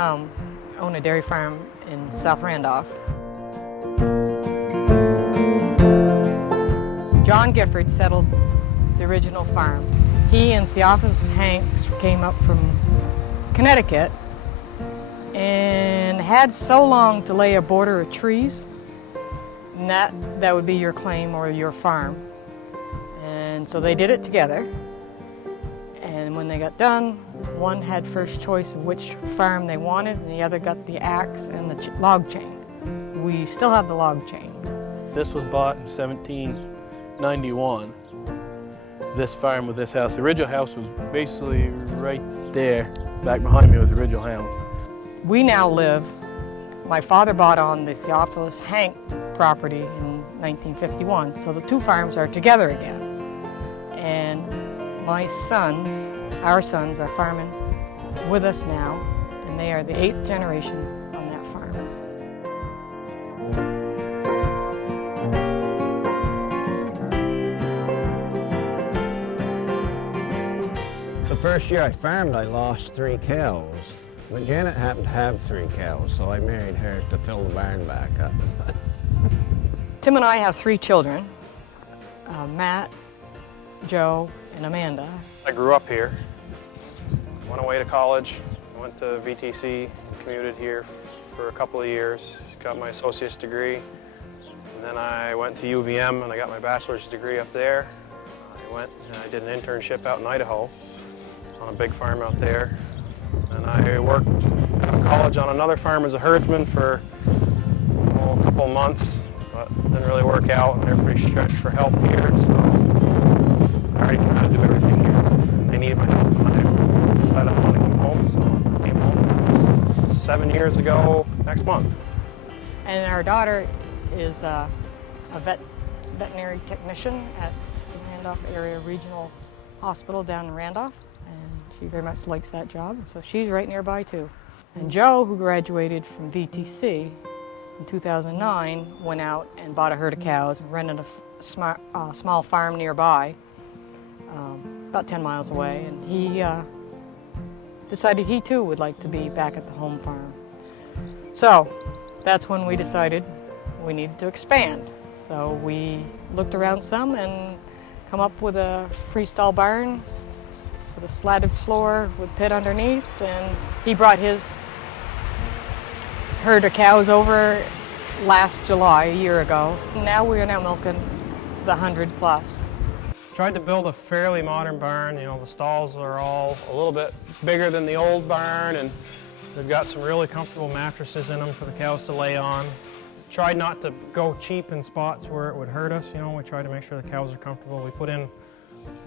own a dairy farm in South Randolph. John Gifford settled the original farm. He and Theophilus Hanks came up from Connecticut and had so long to lay a border of trees, and that would be your claim or your farm. And so they did it together. And when they got done, one had first choice of which farm they wanted, and the other got the axe and the log chain. We still have the log chain. This was bought in 1791. This farm with this house. The original house was basically right there. Back behind me was the original house. We now live, my father bought on the Theophilus Hank property in 1951, so the two farms are together again. And my sons, our sons, are farming with us now, and they are the 8th generation on that farm. The first year I farmed, I lost 3 cows. But Janet happened to have 3 cows, so I married her to fill the barn back up. Tim and I have 3 children, Matt, Joe, and Amanda. I grew up here, went away to college, went to VTC, commuted here for a couple of years, got my associate's degree, and then I went to UVM and I got my bachelor's degree up there. I went and I did an internship out in Idaho on a big farm out there. And I worked at college on another farm as a herdsman for a couple of months, but didn't really work out, and they were pretty stretched for help here, so I already knew how to do everything here. And they needed my help, and I decided I wanted to come home, so I came home 7 years ago next month. And our daughter is a veterinary technician at the Randolph Area Regional Hospital down in Randolph. And she very much likes that job, so she's right nearby too. And Joe, who graduated from VTC in 2009, went out and bought a herd of cows and rented a small farm nearby, about 10 miles away, and he decided he too would like to be back at the home farm. So that's when we decided we needed to expand. So we looked around some and come up with a freestyle barn with a slatted floor with pit underneath, and he brought his herd of cows over last July, a year ago. Now we are now milking the 100 plus. Tried to build a fairly modern barn. You know, the stalls are all a little bit bigger than the old barn, and they've got some really comfortable mattresses in them for the cows to lay on. Tried not to go cheap in spots where it would hurt us. You know, we tried to make sure the cows are comfortable. We put in,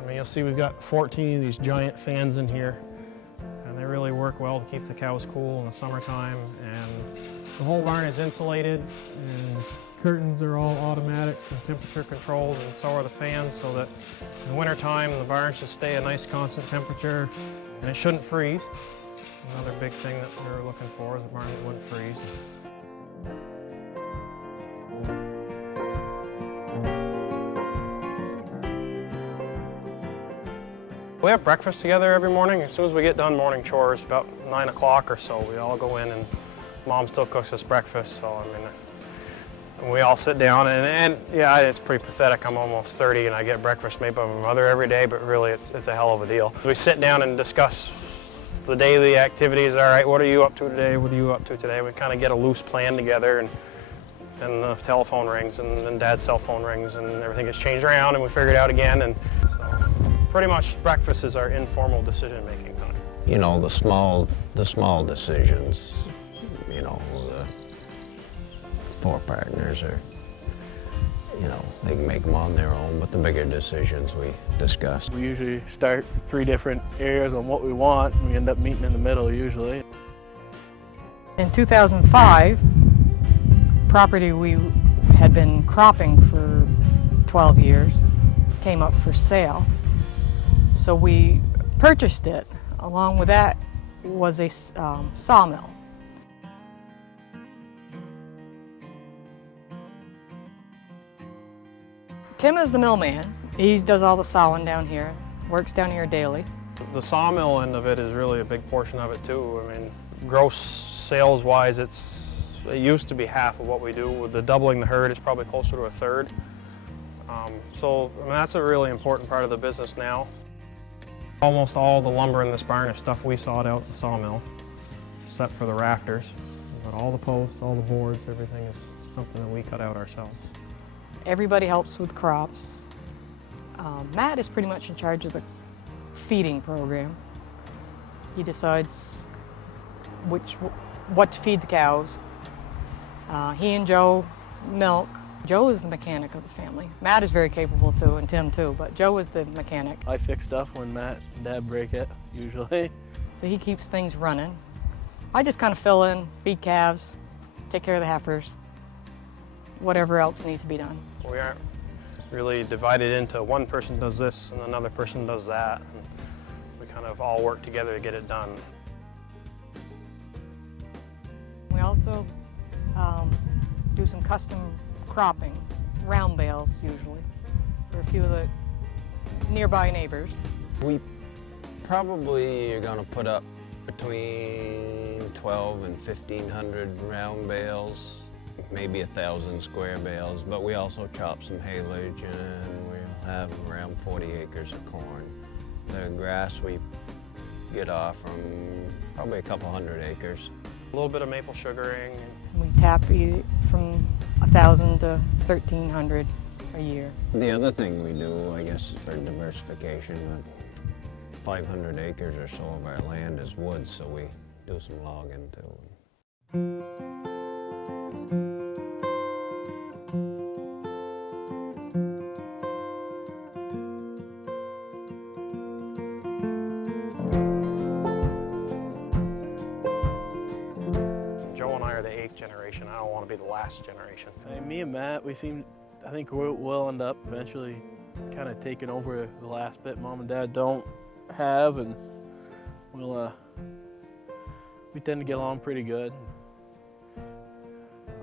I mean, you'll see we've got 14 of these giant fans in here, and they really work well to keep the cows cool in the summertime. And the whole barn is insulated, and curtains are all automatic and temperature controlled, and so are the fans, so that in the wintertime the barn should stay a nice constant temperature, and it shouldn't freeze. Another big thing that we were looking for is a barn that wouldn't freeze. We have breakfast together every morning. As soon as we get done morning chores, about 9 o'clock or so, we all go in, and Mom still cooks us breakfast. So I mean, we all sit down, and yeah, it's pretty pathetic. I'm almost 30 and I get breakfast made by my mother every day, but really it's a hell of a deal. We sit down and discuss the daily activities. All right, what are you up to today? What are you up to today? We kind of get a loose plan together, and the telephone rings, and Dad's cell phone rings, and everything gets changed around, and we figure it out again. And so pretty much breakfast is our informal decision-making time. You know, the small decisions, you know, the 4 partners are, you know, they can make them on their own, but the bigger decisions we discuss. We usually start 3 different areas on what we want, and we end up meeting in the middle usually. In 2005, property we had been cropping for 12 years came up for sale. So we purchased it. Along with that was a sawmill. Tim is the millman. He does all the sawing down here, works down here daily. The sawmill end of it is really a big portion of it too. I mean, gross sales-wise, it used to be half of what we do. With the doubling the herd, it's probably closer to a third. So I mean, that's a really important part of the business now. Almost all the lumber in this barn is stuff we sawed out at the sawmill, except for the rafters. But all the posts, all the boards, everything is something that we cut out ourselves. Everybody helps with crops. Matt is pretty much in charge of the feeding program. He decides what to feed the cows. He and Joe milk. Joe is the mechanic of the family. Matt is very capable too, and Tim too, but Joe is the mechanic. I fix stuff when Matt and Dad break it, usually. So he keeps things running. I just kind of fill in, feed calves, take care of the heifers, whatever else needs to be done. We aren't really divided into one person does this and another person does that. And we kind of all work together to get it done. We also do some custom cropping, round bales usually, for a few of the nearby neighbors. We probably are going to put up between 12 and 1,500 round bales, maybe 1,000 square bales, but we also chop some haylage and we'll have around 40 acres of corn. The grass we get off from probably a couple hundred acres. A little bit of maple sugaring. We tap feed from 1,000 to 1,300 a year. The other thing we do, I guess, for diversification, 500 acres or so of our land is woods, so we do some logging too. Joe and I are the 8th generation. I don't want to be the last generation. Me and Matt, I think we'll end up eventually kind of taking over the last bit Mom and Dad don't have, and we tend to get along pretty good.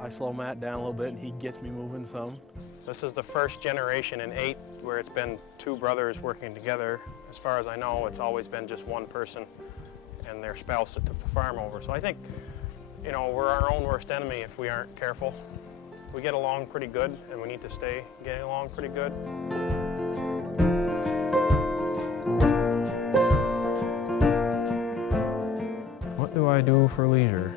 I slow Matt down a little bit and he gets me moving some. This is the first generation in 8 where it's been 2 brothers working together. As far as I know, it's always been just one person and their spouse that took the farm over. So I think, you know, we're our own worst enemy if we aren't careful. We get along pretty good and we need to stay getting along pretty good. What do I do for leisure?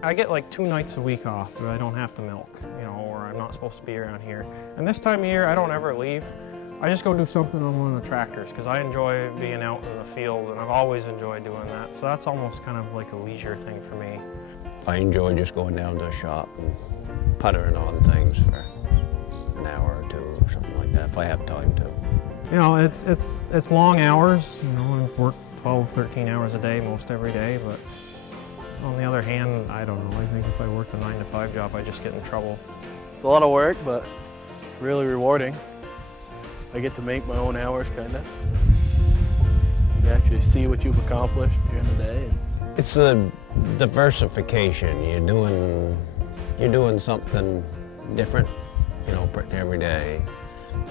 I get like 2 nights a week off that I don't have to milk, you know, or I'm not supposed to be around here. And this time of year, I don't ever leave. I just go do something on one of the tractors because I enjoy being out in the field and I've always enjoyed doing that. So that's almost kind of like a leisure thing for me. I enjoy just going down to the shop and puttering on things for an hour or 2 or something like that, if I have time to. You know, it's long hours. You know, I work 12, 13 hours a day most every day, but on the other hand, I don't know. I think if I worked a 9-to-5 job, I'd just get in trouble. It's a lot of work, but really rewarding. I get to make my own hours, kind of. You actually see what you've accomplished during the day. It's the diversification. You're doing something different, you know, every day.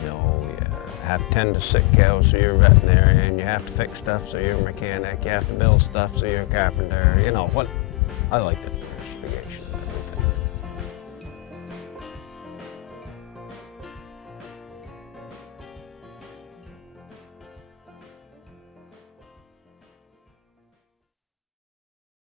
You know, you have 10 to 6 cows, so you're a veterinarian. You have to fix stuff, so you're a mechanic. You have to build stuff, so you're a carpenter. You know what? I like the diversification of everything.